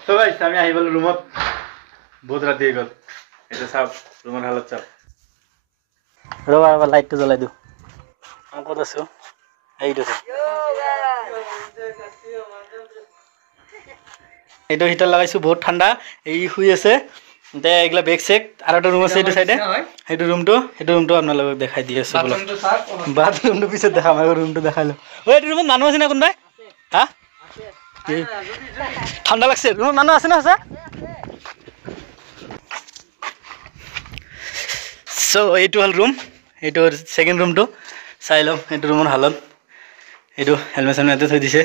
So guys, আমি আহি গলো ৰুমত বহুত ৰাতি হৈ গল এটা চাপ ৰুমৰ হালত চাপ ৰবা ৰবা লাইটটো জ্বলাই দিও আমি ক'ত আছো এইটো এইটো হিটাৰ লগাইছো বহুত ঠাণ্ডা এই শুই আছে তে এগলা বেক চেক আৰু এটা ৰুম আছে এইটো সাইডে সেইটো ৰুমটো আপোনালোকক দেখাই দি আছো বল বাথৰুমটো পিছত দেখাম আৰু ৰুমটো দেখাইলো ওই এইটো ৰুমত মানুহ আছে না কোনবাই হা ঠাণ্ডা লাগছে ৰুমত মানুহ আছে না আছে সো এইটো হল ৰুম এইটো সেকেন্ড ৰুমটো চাই লম এইটো ৰুমৰ হালত এইটো হেলমেট সামনে থৈ দিছে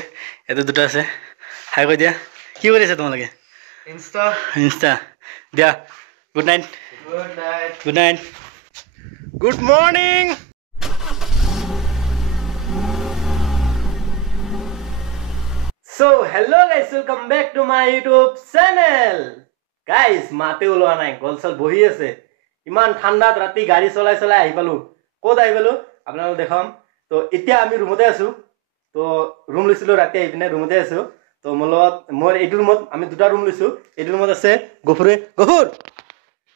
এটো দুটা আছে হাই কৈ দিয়া কি কৰি আছে তোমালোকে ইনষ্টা দিয়া good night good morning So hello guys, welcome back to my YouTube channel. Guys, মাতে ওলোৱা নাই গলছল বহি আছে ইমান ঠাণ্ডাত ৰাতি গাড়ী চলাই চলাই আহি পালো ক'ত আহি পালো আপোনালোকক দেখাম তো এতিয়া আমি ৰুমতে আছো তো ৰুম লৈছিলো ৰাতি আহি পিনে ৰুমতে আছো তো মোৰ এইটো ৰুমত আমি দুটা ৰুম লৈছো এইটো ৰুমত আছে গফুৰ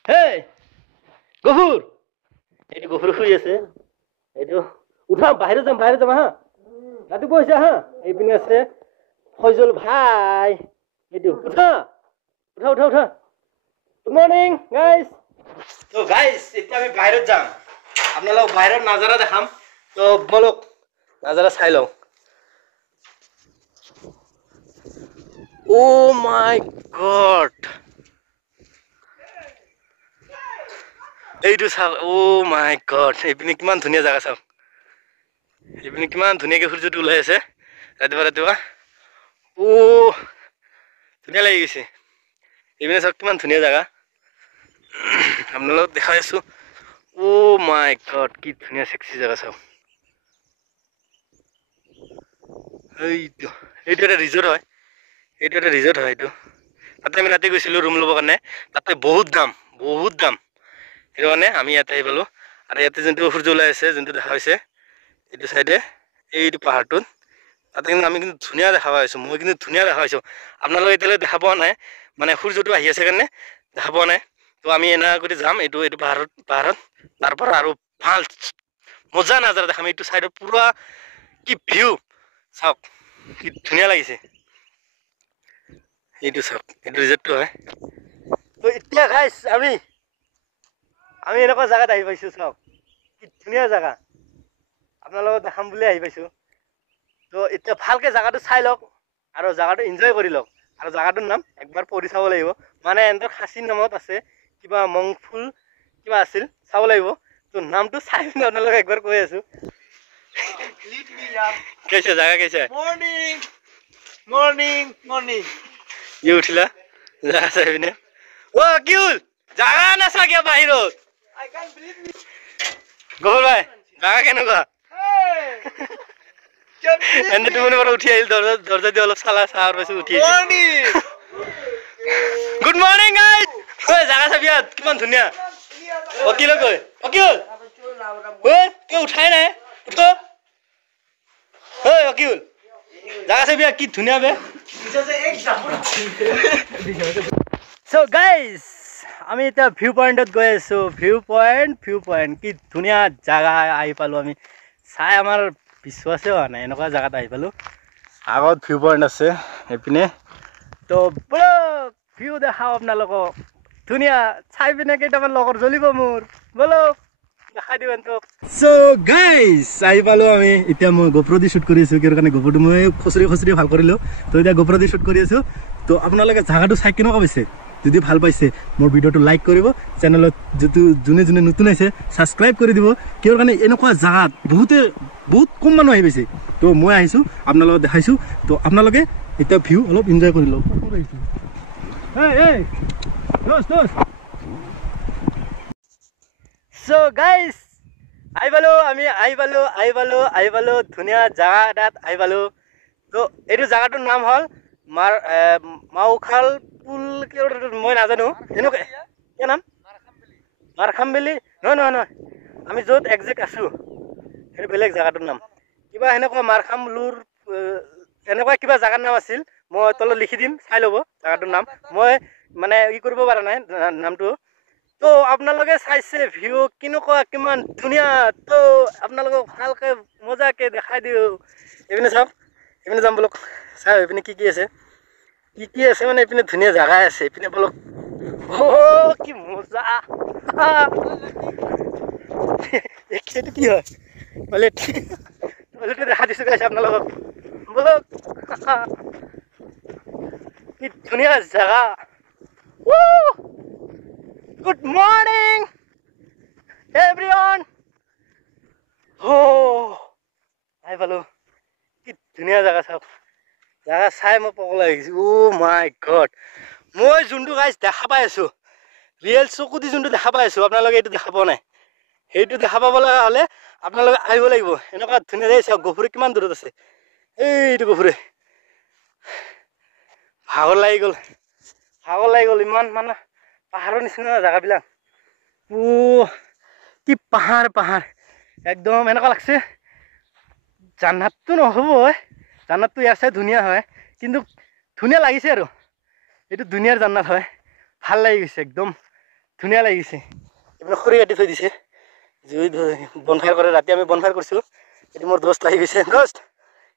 হে গফুৰ এইটো গফুৰ শুই আছে এইটো উঠা বাহিৰত যাম হা ৰাতিপুৱা হৈছে হা এই পিনে আছে ফয়জল ভাই এইটো উঠা গুড মৰ্নিং গাইজ তো গাইজ এতিয়া আমি বাহিৰত যাম আপোনালোক বাহিৰত নাজাৰা দেখাম তো বলক নাজাৰা চাই লওঁ ও মাই গড এইটো চাওক ও মাই গড এইপিনে কিমান ধুনীয়া জাগা চাওক এইপিনে কিমান ধুনীয়াকৈ সূৰ্যটো ওলাই আছে ৰাতিপুৱা ও ধুনীয়া লাগি গৈছে এইপিনে চাওক কিমান ধুনীয়া জাগা আপোনালোকক দেখাই আছো ও মাই গড কি ধুনীয়া সেক্সি জাগা চাওক এইটো এটা ৰিজৰ্ট হয় এইটো তাতে আমি ৰাতি গৈছিলো ৰুম ল'বৰ কাৰণে তাতে বহুত দাম সেইটো কাৰণে আমি ইয়াতে আহি পালো আৰু ইয়াতে যোনটো সূৰ্য ওলাই আছে যোনটো দেখা হৈছে এইটো চাইডে এইটো পাহাৰটোত তাতে কিন্তু আমি কিন্তু ধুনীয়া দেখা পাইছো মই কিন্তু ধুনীয়া দেখা পাইছো আপোনালোকে এতিয়ালৈ দেখা পোৱা নাই মানে সূৰ্যটো আহি আছে কাৰণে দেখা পোৱা নাই তো আমি এনা কৰি যাম এইটো পাহাৰত তাৰপৰা আৰু ভাল মজা নাজাৰা দেখাম এইটো চাইডত পুৰা কি ভিউ চাওক কি ধুনীয়া লাগিছে এইটো চাওক এইটো ৰিজৰ্টটো হয় তো এতিয়া গাইছ আমি এনেকুৱা জাগাত আহি পাইছো চাওক কি ধুনীয়া জাগা আপোনালোকক দেখাম বুলি আহি পাইছো তো এতিয়া ভালকে জাগাটো চাই লওক আৰু জাগাটো এনজয় কৰি লওক আৰু জাগাটোৰ নাম একবাৰ পঢ়ি চাব লাগিব মানে এহেঁতৰ খাচীৰ নামত আছে কিবা মংফুল কিবা আছিল চাব লাগিব তো নামটো চাই পিনে আপোনালোকে একবাৰ কৈ আছো कैसे जागा कैसे मॉर्निंग ये उठिला जागा साहेब ने ओ किउल जागा ना साग्या बाहिरत आई कान्ट बिलीव मी गोल भाई जागा केनेকুৱা এনে তুমি পৰা উঠি আহিল দৰজা দি অলপ সালা সাৰ পাছত উঠি গুড মৰ্নিং গাইজ ওই জাগা চাবিয়া কিমান ধুনীয়া অকিল কই অকিল ওই কে উঠাই নাই উঠো ওই অকিল জাগা চাবিয়া কি ধুনীয়া বে সো গাইজ আমি এটা ভিউ পয়েন্টত গৈ আছো ভিউ পয়েন্ট কি ধুনীয়া জাগা আহি পালো আমি চাই আমাৰ বিশ্বাসে হোৱা নাই এনেকুৱা জাগাত আহি পালো আগত ভিউ পয়েন্ট আছে এইপিনে তো বলক ভিউ দেখাও আপোনালোকক ধুনীয়া চাই পিনে কেইটামান লগৰ জ্বলিব মোৰ বলক দেখাই দিওঁ এন্তক সো গাইজ আহি পালো আমি এতিয়া মই গোপ্ৰ দি শ্বুট কৰি আছো কিয় কাৰণে গোপ্ৰটো মই খচৰি ভাল কৰিলো তো এতিয়া গোপ্ৰ দি শ্বুট কৰি আছো তো আপোনালোকে জাগাটো চাই কেনেকুৱা পাইছে যদি ভাল পাইছে মোৰ ভিডিঅ'টো লাইক কৰিব চেনেলত যোনে নতুন আছে সাবস্ক্ৰাইব কৰি দিব কিয় কাৰণে এনেকুৱা জাগাত বহুত কম মানুহ আহি পাইছে তো মই আহিছো আপোনালোকক দেখাইছো তো আপোনালোকে এতিয়া ভিউ অলপ এনজয় কৰি লওক সো গাইজ আহি পালো ধুনীয়া জাগা এটাত আহি পালো তো এইটো জাগাটোৰ নাম হ'ল মাউখাল পুল মই নাজানো এনেকুৱা কি নাম মাৰখামবেলি নহয় আমি য'ত একজেক্ট আছো সেইটো বেলেগ জাগাটোৰ নাম কিবা সেনেকুৱা মাৰখামলুৰ এনেকুৱা কিবা জাগাৰ নাম আছিল মই তলত লিখি দিম, চাই ল'ব জেগাটোৰ নাম। মই মানে ই কৰিব পৰা নাই নামটো। তো আপোনালোকে চাইছে ভিউ কেনেকুৱা, কিমান ধুনীয়া। তো আপোনালোকক ভালকৈ মজাকৈ দেখাই দিওঁ। এইপিনে চাওক, এইপিনে যাম বলক। চাওক এইপিনে কি আছে, কি আছে মানে এইপিনে ধুনীয়া জেগা আছে। এইপিনে বলক। কি মজা। এইটো কি হয়? টয়লেট দেখা দিছোঁ গাইছ আপোনালোকক। বলক। কি ধুনীয়া জেগা। Good morning everyone. আহি পালোঁ। কি ধুনীয়া জেগা চাওক। জেগা চাই মই পগলা হৈ গৈছোঁ। মাই গড। মই যোনটো গাইছ দেখা পাই আছোঁ, ৰিয়েল চকু দি যোনটো দেখা পাই আছোঁ, আপোনালোকে এইটো দেখা পোৱা নাই। সেইটো দেখা পাব লগা হ'লে আপোনালোকে আহিব লাগিব। এনেকুৱা ধুনীয়া দেই চাওক, গফুৰি কিমান দূৰত আছে। এইটো গফুৰি। ভাগৰ লাগি গ'ল ইমান মানে পাহাৰৰ নিচিনা জেগাবিলাক। কি পাহাৰ একদম এনেকুৱা লাগছে জান্নাতটো নহ'বই, জান্নাতটো ইয়াৰ চাই ধুনীয়া হয়, কিন্তু ধুনীয়া লাগিছে আৰু এইটো দুনিয়াৰ জান্নাত হয়। ভাল লাগি গৈছে, একদম ধুনীয়া লাগিছে। এইপিনে খৰি কাটি থৈ দিছে, জুই বনফায়াৰ কৰে। ৰাতি আমি বনফায়াৰ কৰিছোঁ। এইটো মোৰ দোস্ত লাগি গৈছে। দোস্ত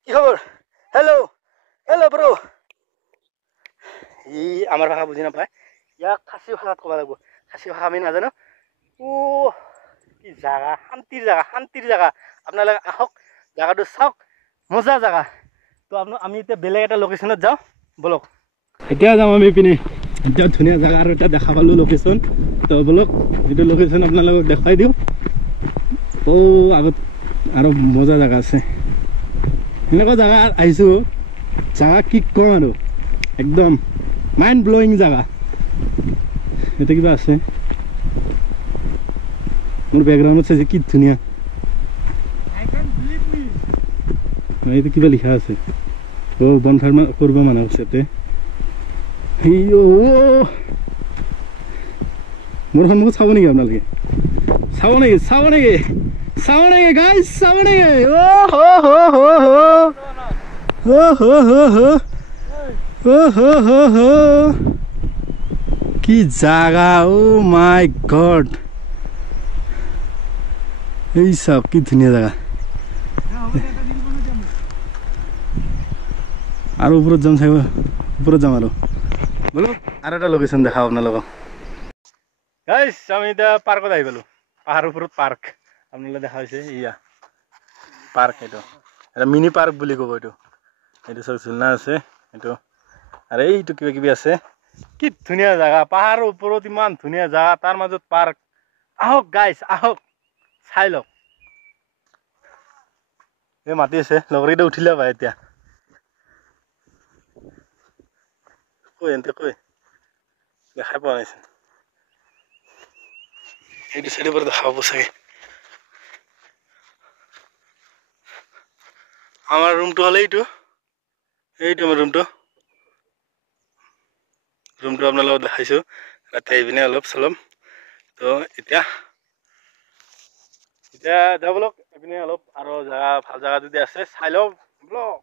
কি খবৰ? হেল্ল' ব্ৰ। ই আমাৰ ভাষা বুজি নাপায়, ইয়াক খাচী ভাষাত ক'ব লাগিব। খাচী ভাষা আমি নাজানো। কি জেগা, শান্তিৰ জেগা। আপোনালোকে আহক, জেগাটো চাওক, মজা জেগা। তো আমি এতিয়া বেলেগ এটা লোকেশ্যনত যাওঁ বলক। এতিয়া যাম আমি পিনে। এতিয়া ধুনীয়া জেগা আৰু এটা দেখা পালোঁ লোকেশ্যন। তো বলক এইটো লোকেশ্যন আপোনালোকক দেখাই দিওঁ। আগত আৰু মজা জেগা আছে। এনেকুৱা জেগা আহিছোঁ, জেগা কি কওঁ আৰু একদম মাইণ্ড ব্লয়িং জেগা। এতিয়া কিবা আছে মোৰ বেকগ্ৰাউণ্ডত, চাইছে কি ধুনীয়া। এইটো কিবা লিখা আছে। বনফায়াৰ কৰিব মানা কৰিছে ইয়াতে। মোৰ সন্মুখত চাব নেকি আপোনালোকে? চাব নেকি গাইজ? চাব নেকি? কি জাগা। মাই গড। এই চাওক কি ধুনীয়া জাগা। আৰু ওপৰত যাম চাই, ওপৰত যাম আৰু বলক। আৰু এটা লোকেশ্যন দেখাওঁ আপোনালোকক। গাইজ আমি এতিয়া পাৰ্কত আহি পালোঁ। পাহাৰৰ ওপৰত পাৰ্ক আপোনালোকে দেখা হৈছে। ইয়া পাৰ্ক, এইটো এটা মিনি পাৰ্ক বুলি ক'ব। এইটো চব ঝুলনা আছে এইটো, আৰু এইটো কিবা কিবি আছে। কি ধুনীয়া জেগা, পাহাৰৰ ওপৰত ইমান ধুনীয়া জেগা, তাৰ মাজত পাৰ্ক। আহক গাইজ, আহক চাই লওক। এই মাতি আছে, লগৰকেইটা উঠিলে পাই এতিয়া। কৈ দেখাই পোৱা নাইচোন। এইটো চাইডৰ পৰা দেখা পাব চাগে। আমাৰ ৰুমটো হ'লে এইটো আমাৰ ৰুমটো আপোনালোকক দেখাইছোঁ। ৰাতি আহি পিনে অলপ চলপ। তো এতিয়া যাব বলক। এইপিনে অলপ আৰু জেগা, ভাল জেগা যদি আছে চাই লওঁ বলক।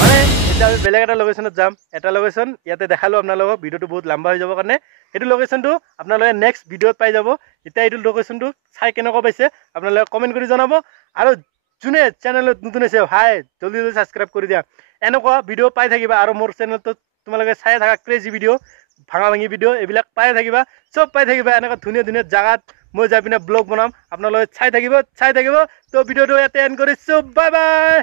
মানে এতিয়া আমি বেলেগ এটা লোকেশ্যনত যাম। এটা লোকেশ্যন ইয়াতে দেখালোঁ আপোনালোকক, ভিডিঅ'টো বহুত লম্বা হৈ যাবৰ কাৰণে। সেইটো লোকেশ্যনটো আপোনালোকে নেক্সট ভিডিঅ'ত পাই যাব। এতিয়া এইটো লোকেশ্যনটো চাই কেনেকুৱা পাইছে আপোনালোকে কমেণ্ট কৰি জনাব। আৰু যোনে চেনেলত নতুন আছে, জলদি ছাবস্ক্ৰাইব কৰি দিয়া। এনেকুৱা ভিডিঅ' পাই থাকিবা। আৰু মোৰ চেনেলটোত তোমালোকে চাই থাকা ক্ৰেজি ভিডিঅ', ভাঙি ভিডিঅ', এইবিলাক পাই থাকিবা, চব পাই থাকিবা। এনেকুৱা ধুনীয়া জেগাত মই যাই পিনে ব্লগ বনাম, আপোনালোকে চাই থাকিব। তো ভিডিঅ'টো ইয়াতে এণ্ড কৰিছোঁ। Bye bye.